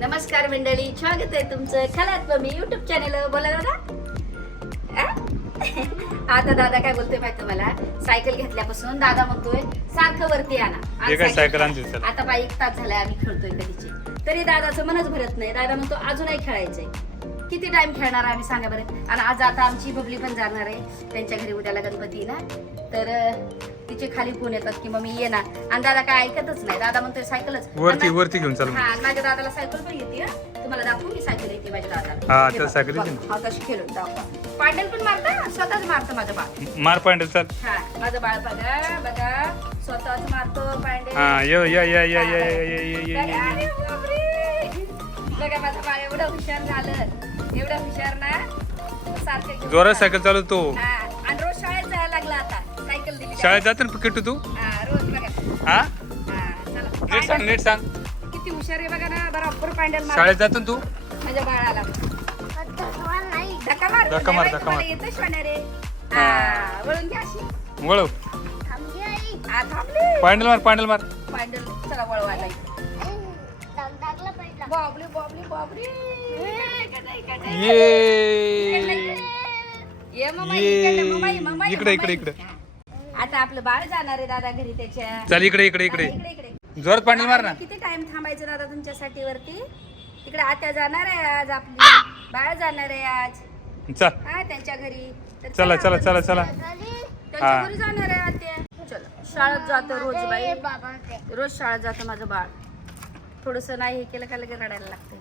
नमस्कार मंडळी स्वागत आहे तुमचं खलात मी युट्यूब चॅनल बोला दादा? आता दादा काय बोलतोय माहिती मला सायकल घेतल्यापासून दादा म्हणतोय सारखं वरती आणा. हे काय सायकल-. आता बाई एक तास झालाय आम्ही खेळतोय कधीचे. तरी दादाचं मनच भरत नाही. दादा म्हणतो अजूनही खेळायचंय. किती टाइम खेळणार आम्ही? सांगा बरं. आणि आज आता आमची बबली पण जाणार आहे. त्यांच्या घरी उद्याला गणपती ना? तर तिचे खाली फोन येतात की मग मी ना. आणि दादा काय ऐकतच नाही. दादा म्हणतोय सायकलच. वरती वरती घेऊन चालू. हा माझ्या दादाला सायकल पण येते तुम्हाला दाखवू मी सायकल येते माझ्या दादा हा, सायकल हा कशी खेळून दाखवा. पांडेल पण मारता? स्वतःच मारतं माझं बाळ. मार पांडे चाल. माझं बाळ बघा बघा. स्वतःच पांडेल. हा यो या या या या या- बघा माझं बाळ हुशार ना. सारखं घेऊन जोरात सायकल चालवतो. हा, शाळेत जाते ना किट्टू तू? हा रोज बघा. हा? हा चला. नीट सांग नीट सांग. किती हुशार आहे बघा ना बरोबर पांडल मार शाळेत जातो ना तू? माझ्या बाळाला. धक्का मार धक्का मार, धक्का तुम्हाला मार. येतं शिवण्या रे. हा. वळून घ्या अशी. वळव हा थांबली. पांडल मार पांडल मार. पांडल चला वळवायला बाबली बाबली बाबली इकडे, इकडे. ये ये मम्मा, ये. इकडे, मम्मा, इकडे. आता आपलं बाळ जाणार आहे दादा घरी त्याच्या. चल इकडे इकडे इकडे. इकडे इकडे. जोरात पांडल मार ना. किती टाइम थांबायचं दादा तुमच्यासाठी वरती? तिकडे आत्या जाणार आहे आज आपली. बाळ जाणार आहे आज. चल. हा त्यांच्या घरी. तर चला चला आपण चला चला. त्यांच्या हा. घरी जाणार आहे आत्या. चला शाळेत जातं रोज बाई. रोज शाळेत जातं माझं बाळ. थोडस नाही हे केलं का लगेच रडायला लागतं.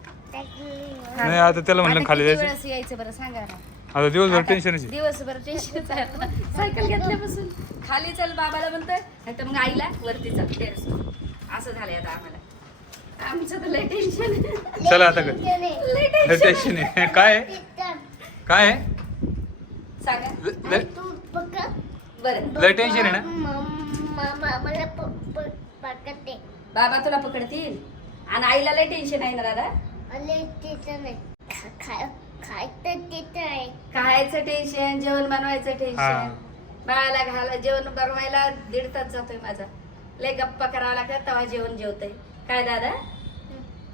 नाही आता त्याला म्हणलं आता खाली किती जायचं. वेळेस यायचं बरं सांगा ना. आता दिवसभर आता टेन्शनच आहे. दिवसभर टेन्शन आहे. सायकल घेतल्यापासून. खाली चल बाबाला म्हणतोय. नाही तर मग आईला वरती चल टेरेस असं झालंय आता आम्हाला. आमचं तर लय टेन्शन चला आता लय लय टेन्शन टेन्शन आहे. काय आहे? काय आहे? सांगा. ल- ल- बरं. लय टेन्शन आहे ना? मला पकडते. बाबा तुला पकडतील? आणि आईला लय टेन्शन आहे ना दादा? खा- खा- खायचं तिथं आहे. खायचं टेन्शन जेवण बनवायचं हा. टेन्शन बाळाला घाला जेवण बनवायला दीड तास जातोय माझा. लय गप्पा करावा लागतात तेव्हा जेवण जेवतय. काय दादा?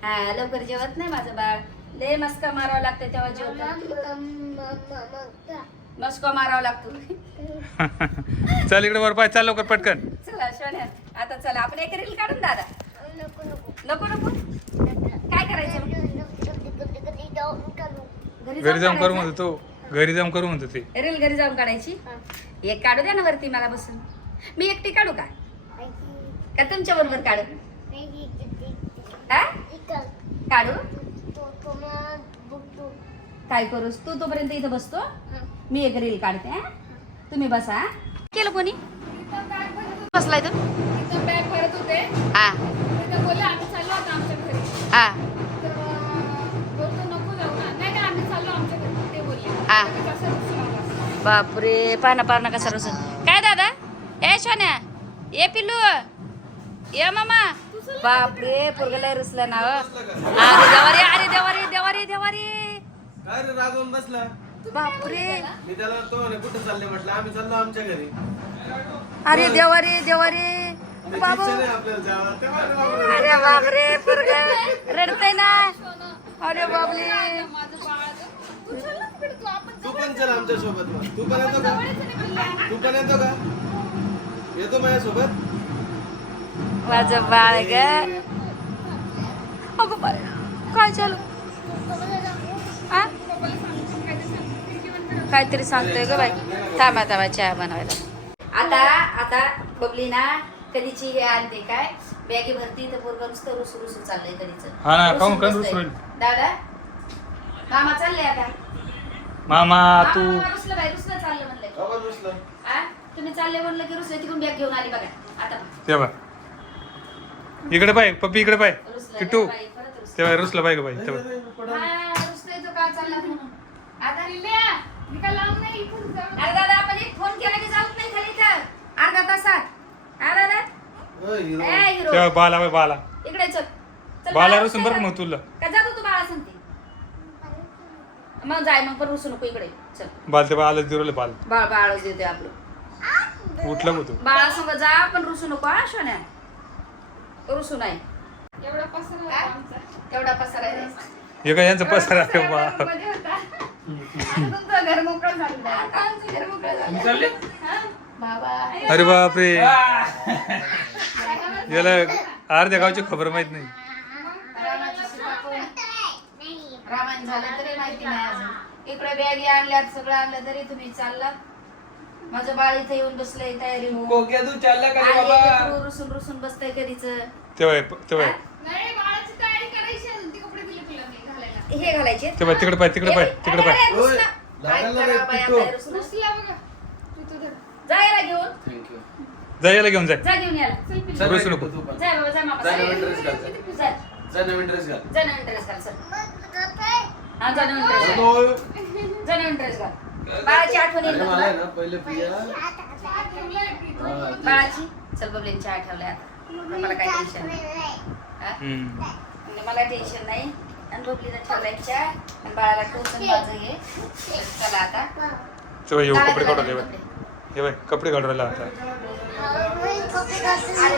हा लवकर जेवत नाही माझं बाळ? लय मस्का मारावं लागतं तेव्हा जेवत. मस्का मारावा लागतो. चल इकडे वर पाय चाल लवकर पटकन. चला शोन्या आता चला. आपण एक रील काढून दादा. नको नको. नको नको. काय करायचं? घरी जाऊन करू म्हणतो तो. घरी जाऊन करू म्हणतो ते. रील घरी जाऊन काढायची? एक काढू द्या ना वरती मला बसून. मी एकटी काढू का? का तुमच्या बरोबर काढू? हा? काढू? काय करूस? तू तोपर्यंत इथं बसतो. मी एक रील काढते हा? तुम्ही बसा हा? केलं कोणी? बसलाय तू? बॅग भरत होते. हा. बोलले आम्ही चाललो आता आमच्या घरी. हा. हा. बापरे पाना पाना कसा रसून काय दादा? ए सोन्या. ए पिल्लू. ये मामा. बापरे पोरगला रुसलं ना. अरे देवारी अरे देवारी देवारी देवारी. काय रे रागवून बसला? बापरे. मी त्याला तो म्हणे कुठं चालले म्हटलं? आम्ही चाललो आमच्या घरी. अरे देवारी देवारी. बाबू. इच्छा नाही आपल्याला जावं. ते म्हणे बाबा, अरे बापरे पोरग. रडतय ना. अरे बापरे. माझं बाळ आता, तू पण चल आमच्यासोबत मग. तू पण येतो का? तू पण येतो का? येतो माझ्यासोबत? माझं बाळ ग. अगं बाय काय चालू? काहीतरी सांगतोय ग बाई. थांबा थांबा चहा बनवायला. आता आता बबली ना कधीची हे आणते काय? बॅगी भरती तर पोरग नुसतं रुसू रुसू चाललंय कधीच. हा ना, काहून- काहून रुसू राहिली? दादा मामा चालले आता. मामा तू मामा रुसलं बाई रुसलं चाललं म्हणलं आ? तुम्ही चालले म्हणलं की रुसलं तिकडून बॅग घेऊन आली बघा. आता ते बा इकडे पाय पप्पी इकडे पाय. रुसलं किट्टू. बाई, परत रुसलं. ते बाय रुसला पाय बाई. हा, रुसलंय तो का चालला म्हणून. आता लिहिल्या, मी काय लावून नाही इकडून जाऊ. अरे दादा आपण एक फोन केला की जाऊच नाही खाली तर अर्धा तासात. हा दादा? ओय, हिरो. ए हिरो. ते बाय, बाला बाय बाला. इकडे चल. चल बाला रुसून बरं? मग तुला का जातो तू बाळा सांगते मग जाय मग पण रुसू नको इकडे. चल. बाल ते बाय आलं जिरवलं बाल. बाळ बाळच देते आपलं. उठलं मग तू. बाळा संग जा पण रुसू नको हा शोन्या रुसू नाही. एवढा पसरा आमचा. तेवढा पसारा द्यायचा हे काय यांचं पसारा आहे बा मध्ये होता. आता तुमचं घर मोकळं झालं. आता आमचं घर मोकळं झालं. चालले? हा? बाबा. अरे बापरे. याला अर्ध्या गावची खबर माहीत नाही. रामाची सीता कोण? रामायण झालं तरी माहिती नाही अजून. इकडे बॅगी आणल्यात सगळं आणलं तरी तुम्ही चाललात माझं बाळ इथे येऊन बसलंय तयारी होऊन. कोक्या तू चालला का रे आणि बाबा? लेकरू रुसून रुसून बसतंय कधीच. तेव्हा तेव्हा नाही बाळाची तयारी करायची अजून. ती कपडे दिले तुला मी घालायला. हे घालायचे? तिकडे पाय तिकडे पाय तिकडे पाय. ओय, लागायला रे, पिट्टू. रुसला. बघा. तू तू धर. जायला घेऊन? थँक्यू जा याला घेऊन जाय. जा घेऊन याला चल पिल्लू. चल रुसू रे, नको. तू पण. जा बाबा जा मामा. जा जा. नवीन ड्रेस घाल. जा. जा. नवीन ड्रेस घाल. जा नवीन ड्रेस घाल सर हा जा नवीन ड्रेस घाल घाल बाळाची आठवण येईल अरे ना मला आहे तुला? ना पहिले पिया चहा ठेवलाय पिल्लू. हा, बाळाची? चल बबलीन चहा ठेवलाय आता. मला काही टेन्शन नाही. हा? हम्म. मला टेन्शन नाही. आणि बबलीला ठेवलाय चहा आणि बाळाला टोचन माझं हे चला आता. येऊ कपडे काढून कपडे. हे बाय कपडे काढून राहिला आता. अरे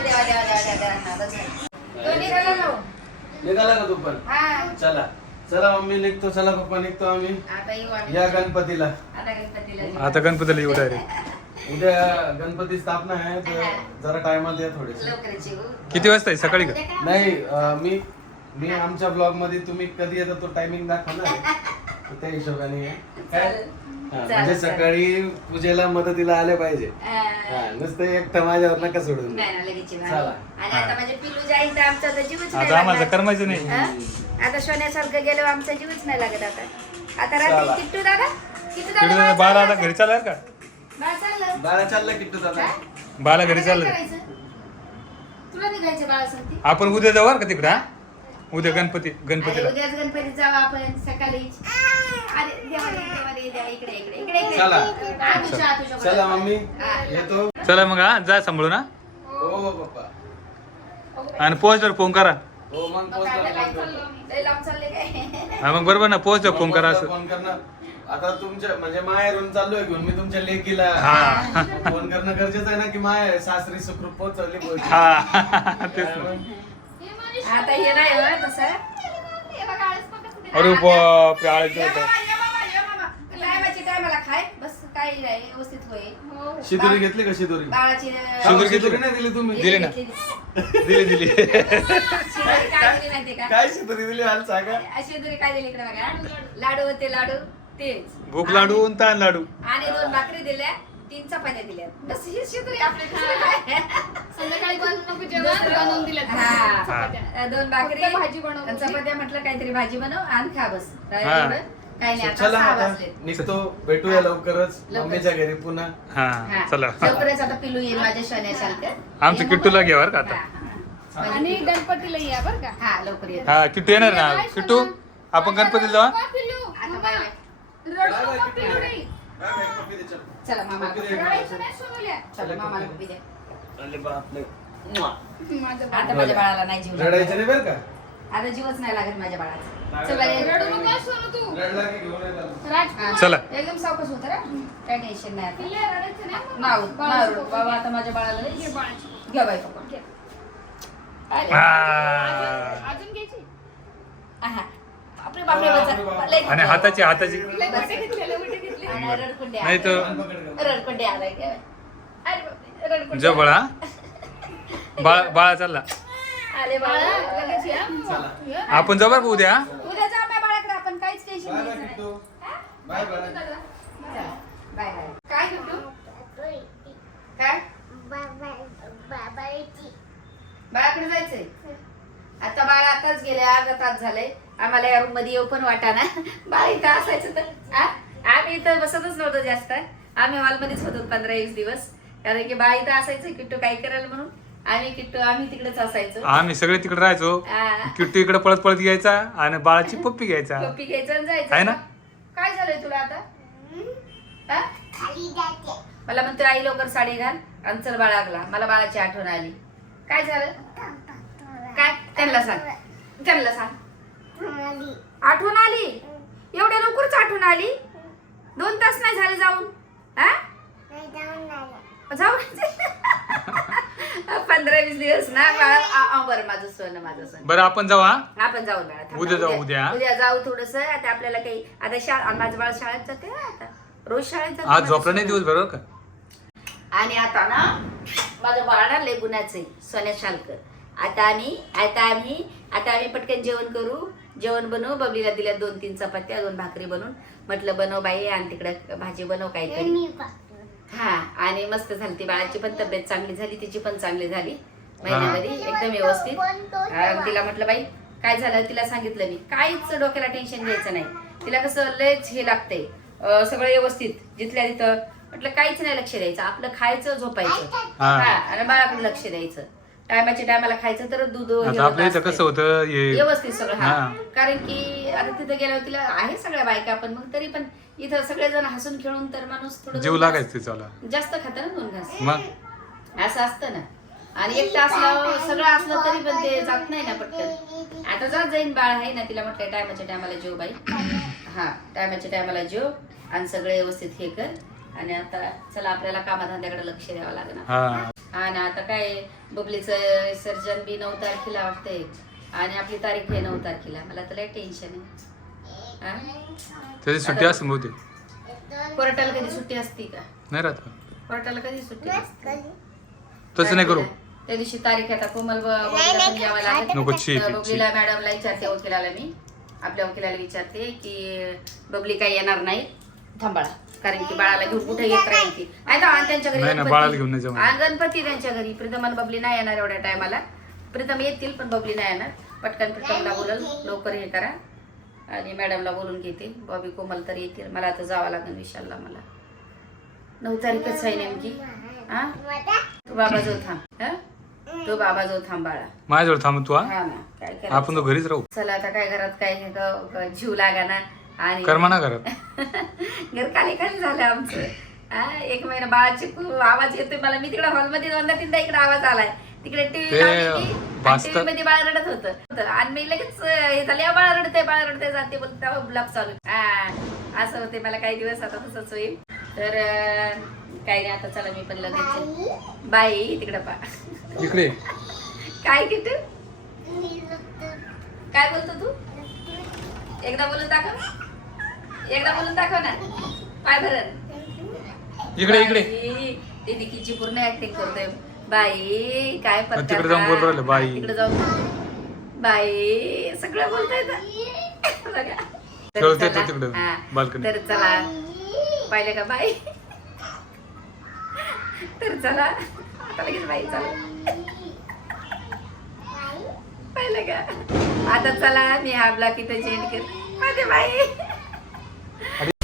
देवा देवा देवा देवा देवा हा, बस झालं. तो निघाला ना हो. निघाला का तू पण? हा. चला. चला मम्मी निघतो. चला पप्पा निघतो आम्ही. आता येऊ आम्ही. या गणपतीला. आता गणपतीला येऊ. आता गणपतीला येऊ डायरेक्ट उद्या गणपती स्थापना आहे तर जरा टायमात या थोडेसे. लवकरच येऊ. किती वाजता आहे? सकाळी का? नाही अं, मी मी आमच्या ब्लॉगमध्ये तुम्ही कधी येता तो टायमिंग दाखवणार त्या हिशोबाने. काय. हा, चालेल, म्हणजे चालेल. सकाळी पूजेला मदतीला आले पाहिजे. हा. नुसतं एकटं माझ्यावर नका सोडून. नाही ना लगेच येऊ. चला. आणि आता म्हणजे पिलू जाईल तर आमचा तर जीवच नाही आता आम्हाला लागणार. करमायचं नाही. हा? आता सोन्यासारखं गेलो आमचा जीवच नाही लागत आता. आता चला. रात्री किट्टू दादा किट्टू दादा बाळा आता चाललं? घरी चालणार का? बाळा चाललं? बाळा चालला किट्टू दादा. हा? बाळा घरी आता काय चाललं करायचं? तुला निघायचं बाळा सांगते आपण उद्या जाऊ बरं का तिकडं हा? उद्या गणपती अरे गणपतीला. उद्याच गणपतीत जाऊ आपण सकाळी. अरे देवा रे, देवा रे, देवा, इकडे इकडे इकडे इकडे. चला. हा, तुझ्या तुझ्या चला. मम्मी. हा. येतो. चला मग हा? जा सांभाळू ना हो पप्पा. आणि पोहोचल्यावर फोन करा. हो मग मग पोहोचला काय फोन चाललं? करतो. लय लांब चालले काय हा मग बरोबर ना पोहोचल्यावर फोन करा असं फोन करणार आता तुमच्या म्हणजे माहेरून चाललोय घेऊन मी तुमच्या लेकीला हा फोन करणं गरजेचं आहे ना की माय सासरी सुखरूप पोहोचवली पोहोचली. हा तेच ना आता हे नाही हो तसं हे अरे आळस होता. टायमाची टायमाला खाय काही नाही व्यवस्थित होईल. हो. शिदोरी घेतली का शिदोरी? बाळाची शिदोरी घेतली शिदोरी का? नाही दिली तुम्ही? दिली ना. दिली. दिली शिदोरी काय दिली माहिती का? काय शिदोरी दिली मला सांगा. अशी दुरी काय दिली इकडे बघा. लाडू होते लाडू तेच. भूक लाडू आणि ताण लाडू. आणि दोन भाकरी दिल्या तीन चपात्या दिल्या. बस ही शिदोरी आपली? संध्याकाळी बनवून जेवण बनवून दिलं. चपात्या. दोन भाकरी भाजी बनव. चपात्या म्हटलं काहीतरी भाजी बनव आणि खा बस? काही नाही आता चला सहा आता निघतो भेटूया लवकरच लवकरच. मम्मीच्या घरी पुन्हा हा चला लवकरच आता पिलू येईल माझ्या सोन्यासारखं आमचं किट्टूला. घ्या बरं का आता. आणि गणपतीला या बरं का हा लवकर येतो हा किट्टू येणार ना किट्टू आपण गणपतीला जाऊ? आता बाय बाय. कॉफी दे, चल. चला मामा कॉफी दे. रडायचं नाही सोनूल्या. चला मामाला कॉफी द्या अरे बापरे. माझं बाळ. आता माझ्या बाळाला नाही जीव रडायचं. नाही बरं का आता जीवच नाही लागत माझ्या बाळाचा. चला ये. रडू नको सोनू तू रडला की घेऊन येतात राज. चला. एकदम सावकाश होतं रे काय टेन्शन नाही आता पिल्ले रडायचं नाही मग. नाव बाळाचं नाव पकडून बाबा घे. आता माझ्या बाळाला घे लई- बाळाची. घ्या बाई पकड घे. अरे. अजून घ्यायची आहा. बापरे बापरे बच्चा. लई आणि हाताची हाताची लय मोठे घेतले लय मोठे घेतले आणि रडकुंडे नाही तर अरे बापरे, रडकुंडे जवळ हा बाळा बाळा चालला आले बाळा बाळा लगेच या. चला. या. आपण का उद्या उद्या जा माझ्या बाळाकडे आपण काहीच tension bye bye Kittu. Bye bye. Bye bye. काय किट्टू? काय? बाळाकडे जायचंय. आता बाळ आताच गेले अर्धा तास झाले आम्हाला या रूममध्ये येऊ पण वाटाना बाळ इथं असायचं तर. आम्ही इथं बसतच नव्हतो जास्त. आम्ही हॉलमध्येच होतो पंधरा वीस दिवस. कारण की बाळ इथं असायचं किट्टू काय करायला म्हणून. आम्ही किट्टू आम्ही तिकडेच असायचो. आम्ही सगळे तिकडे राहायचो. आ, किट्टू इकडे पळत पळत घ्यायचा आणि बाळाची पप्पी घ्यायचा. पप्पी घ्यायचं आणि आहे जायचं ना? काय झालंय तुला आता? मला म्हणते आई लवकर साडी घाल आणि चल बाळागला मला बाळाची आठवण आली. काय झालं? काय? त्यांना सांग. त्यांना सांग. आठवण आली? एवढ्या लवकरच आठवण आली? दोन तास नाही झाले जाऊन. हा? जाऊन. पंधरा वीस दिवस ना बाळा बरं माझं सोनं माझं सोनं बरं आपण जाऊ हा? आपण जाऊ बाळा थांबा. उद्या जाऊ, उद्या. उद्या जाऊ थोडस आता आपल्याला काही आता शाळा माझं बाळ शाळेत जाते ना आता. रोज शाळेत जाते आज माझं झोपला नाही सोनं. दिवस बरोबर का? आणि आता ना माझं बाळ ना लय गुणाचं आहे सोन्या शालकर. आता आम्ही आता आम्ही आता आम्ही पटकन जेवण करू. जेवण बनवू बबलीला दिल्या दोन तीन चपात्या दोन भाकरी बनवून. म्हटलं बनव बाई आणि तिकडे भाजी बनव काहीतरी. पाहतो हा आणि मस्त झाली. ती बाळाची पण तब्येत चांगली झाली तिची पण चांगली झाली. महिन्यामध्ये एकदम व्यवस्थित. आणि तिला म्हटलं बाई काय झालं? तिला सांगितलं मी. काहीच डोक्याला टेन्शन घ्यायचं नाही. तिला कसं लयच हे लागतंय. अं, सगळं व्यवस्थित. जिथल्या तिथं म्हटलं काहीच नाही लक्ष द्यायचं. आपलं खायचं झोपायचं. हा. हा. आणि बाळाकडे लक्ष द्यायचं. टायमाच्या टायमाला खायचं तर दूध आता होत आपल्या इथं असतंय. कसं होतं हे व्यवस्थित सगळं हा. हा. कारण की आता तिथं गेल्यावर तिला आहे सगळ्या बायका पण मग तरी पण इथं सगळेजण हसून खेळून तर माणूस थोडं जीव लागायचं तिचाला जास्त खातं ना दोन घास. मग? असं असतं ना. आणि एकटं असलं सगळं असलं तरी पण ते जात नाही ना पटकन. आता जात जाईन बाळ आहे ना तिला म्हटलं टायमाच्या टायमाला जेव बाई. हा टायमाच्या टायमाला जेव आणि सगळं व्यवस्थित हे कर. आणि आता चला आपल्याला कामाधंद्याकडे लक्ष द्यावं लागणार. हा. आणि आता काय बबलीचं सर्जन बी नऊ तारखेला वाटतंय. आणि आपली तारीख आहे नऊ तारखेला. मला तर लय टेन्शन आहे. हा? सुट्टी असते बहुतेक. कोर्टाला कधी सुट्टी असती का? नाही राहत का कोर्टाला कधी सुट्टी तसं नाही करू. त्या दिवशी तारीख आता कोमल यावं लागेल. बबलीला मॅडमला विचारते वकिलाला मी. आपल्या वकिलाला विचारते की बबली काही येणार नाही? थांबाळा. कारण की बाळाला घेऊन कुठे येत राहील नाही आणि त्यांच्या घरी नाही ना, गणपती- बाळाला घेऊन नाही गणपती त्यांच्या घरी. प्रीतम आणि बबली नाही येणार एवढ्या टायमाला. प्रीतम येतील पण बबली नाही येणार. पटकन प्रीतमला बोलल लवकर हे करा. आणि मॅडमला बोलून घेते. बॉबी कोमल तर येतील. मला आता जावं लागेल विशालला मला. नऊ तारीखच आहे नेमकी. हा तू बाबा जो थांब. हा? तू बाबा जो थांब बाळा. माझ्याजवळ थांब तू हा? हा ना. काय आपण करायचं? तो घरीच राहू. चला आता काय घरात काय हे ग- ग- जीव लागा ना आणि कर्मा ना घरात. घर खाली खाली झालं आमचं. हा एक महिना बाळाची खूप आवाज येतोय मला. मी तिकडे हॉलमध्ये दोनदा तीनदा इकडे आवाज आलाय. तिकडे ते टीव्ही भासतं. टीव्ही मध्ये बाळ रडत होतं. आणि मी लगेच अं, हे झालं "या बाळ रडतंय बाळ रडतंय. जाते बोलते तेव्हा चालू हा असं होते मला काही दिवस आता तसंच होईल. तर अं, काही नाही आता चला मी पण लगेच बाई तिकडे पा. इकडे. काय किटू? काय बोलतो तू? एकदा बोलून दाखव. एकदा बोलून दाखव ना. पाय भरण इकडे इकडे. ते निकीची पूर्ण ऍक्टिंग करतोय. बाई काय मग तिकडे जाऊन बोलू राहिलं, बाई. तिकडे जाऊन बाई सगळं बोलताय बघा. तो चला, तिकडं, balcony. तर चला. पाहिलं का बाई? तर चला. आता लगेच बाई चला. पाहिलं का? आता चला मी हा ब्लॉक इथं चेंज कर माझे बाई. i don't